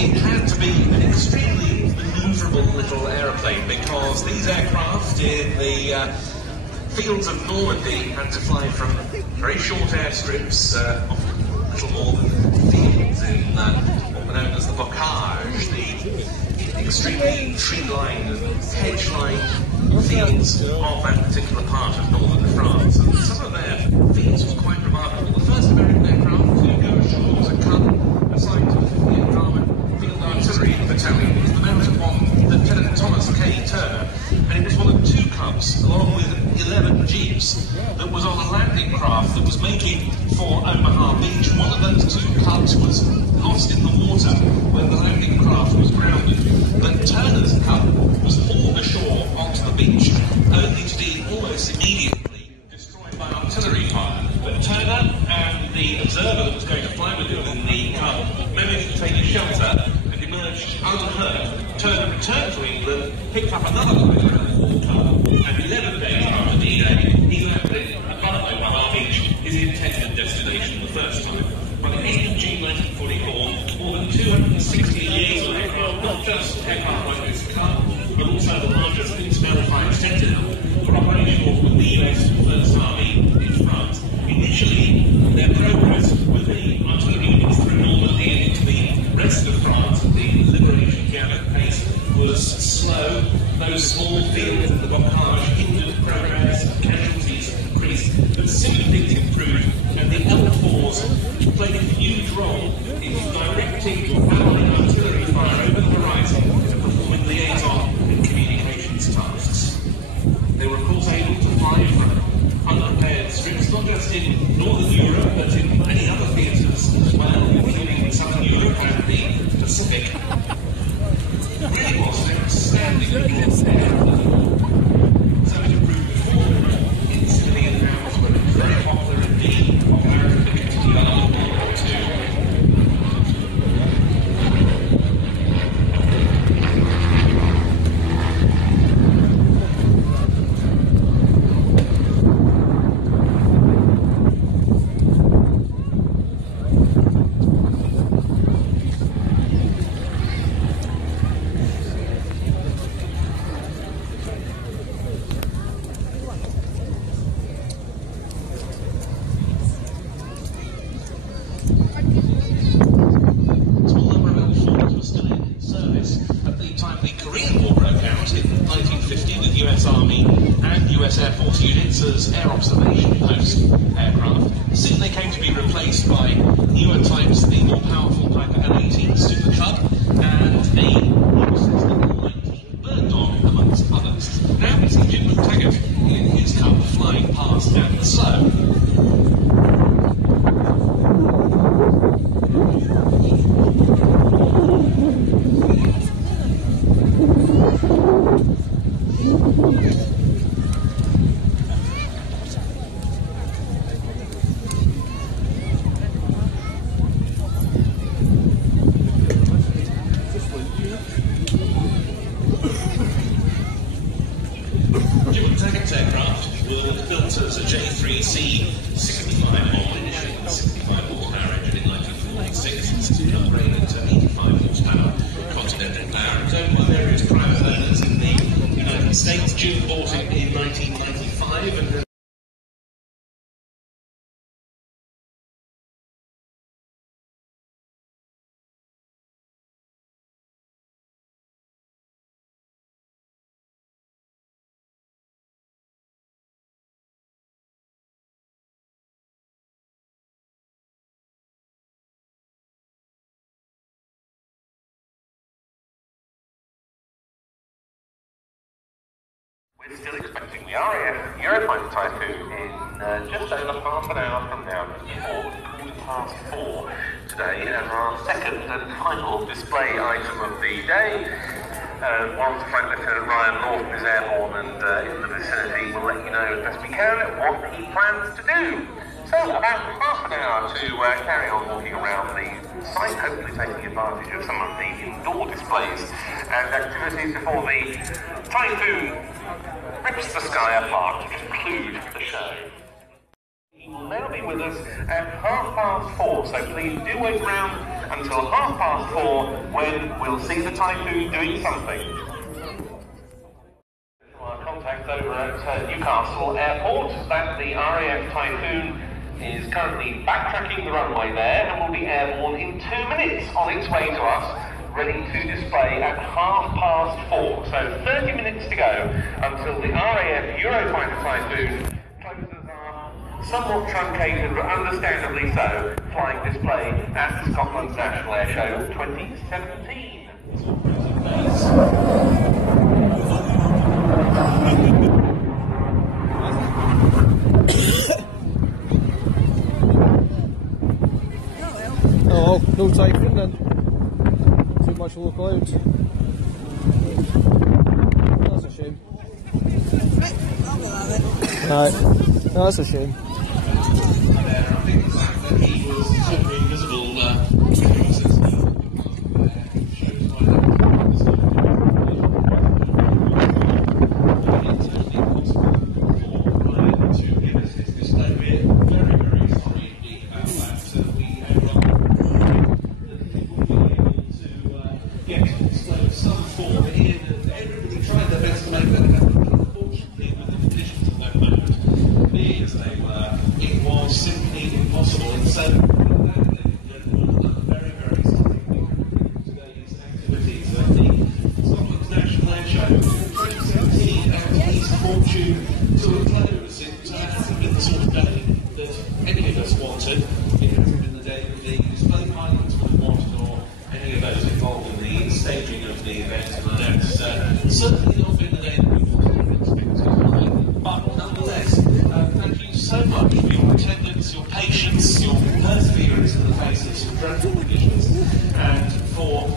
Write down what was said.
it had to be an extremely manoeuvrable little aeroplane, because these aircraft in the fields of Normandy had to fly from very short airstrips, often little more than fields in what were known as the bocage, the extremely tree-lined and hedge-lined fields of that particular part of northern France. And some of their fields was quite remarkable. The first American aircraft to go ashore was a Cub assigned to the 50th Armoured Field Artillery Battalion. It was the mounted one, Lieutenant Thomas K. Turner, and it was one of 2 Cubs, along with 11 Jeeps, that was on a landing craft that was making for Omaha Beach. One of those 2 Cubs was lost in the water when the landing craft was grounded, but Turner's Cub was hauled ashore onto the beach, only to be almost immediately destroyed by artillery fire. But Turner and the observer that was going to fly with him in the Cub managed to take a shelter and emerged unhurt. Turner returned to England, picked up another Cub, and 11 days after D-Day, he landed above Omaha Beach, his intended destination the first time. By the 8th of June 1944, more than 260 liaison aircraft, not just aircraft like this Cub, but also the largest intermediate flight extended, were operational with the US First Army in France. Initially, their progress with the artillery units through Normandy and into the rest of France at the liberation gathered pace was slow. Those small fields in the bocage hindered progress, casualties increased, but soon things improved, and the L4s played a huge role in directing Allied artillery fire over the horizon and performing liaison and communications tasks. They were of course able to fly from unprepared strips, not just in Northern Europe, but in many other theatres as well, including Southern Europe and the Pacific. It really was an outstanding little aircraft. So it improved before, in civilian rounds, but it was very popular indeed, popularity that continued on in World War II. Air Force units as air observation post aircraft. Soon they came to be replaced by newer types, the more powerful Piper L-18 Super Cub and the more Cessna 19 Bird Dog, amongst others. Now we see Jim McTaggart in his Cub flying past down the slope. Aircraft were built as a J3C 65 model, initially with a 65 horsepower engine in 1946, and since upgraded to 85 horsepower Continental power. It was owned by various private owners in the United States. Jim bought it in 1995 and we're still expecting the Eurofighter Typhoon in just over half an hour from now, just 4:15 today, as our second and final display item of the day. Once Flight Lieutenant Ryan Lawton is airborne and in the vicinity, we'll let you know as best we can what he plans to do. So about half an hour to carry on walking around the site, hopefully taking advantage of some of the indoor displays and activities before the Typhoon rips the sky apart to conclude the show. He will now be with us at 4:30, so please do wait around until 4:30, when we'll see the Typhoon doing something. Our contact over at Newcastle Airport, that the RAF Typhoon is currently backtracking the runway there and will be airborne in 2 minutes on its way to us, ready to display at 4:30. So 30 minutes to go until the RAF Eurofighter Typhoon closes our somewhat truncated, but understandably so, flying display at Scotland's National Airshow 2017. Oh, no Typhoon then. Too much low clouds. That's a shame. Right, that's a shame. I think the fact that he was totally invisible everybody tried their best to make that happen, but unfortunately with the conditions of that moment, being as they were, it was simply impossible. And so, very, very something today's activities at the Scotland's National Airshow 2017 and its fortune to a close. It hasn't been the sort of day that any of us wanted. It hasn't been the day that the display pilots would have wanted, or any of those involved in the staging of the event, and that's certainly not been the day that we would have expected. But nonetheless, thank you so much for your attendance, your patience, your perseverance in the face of some dreadful conditions, and for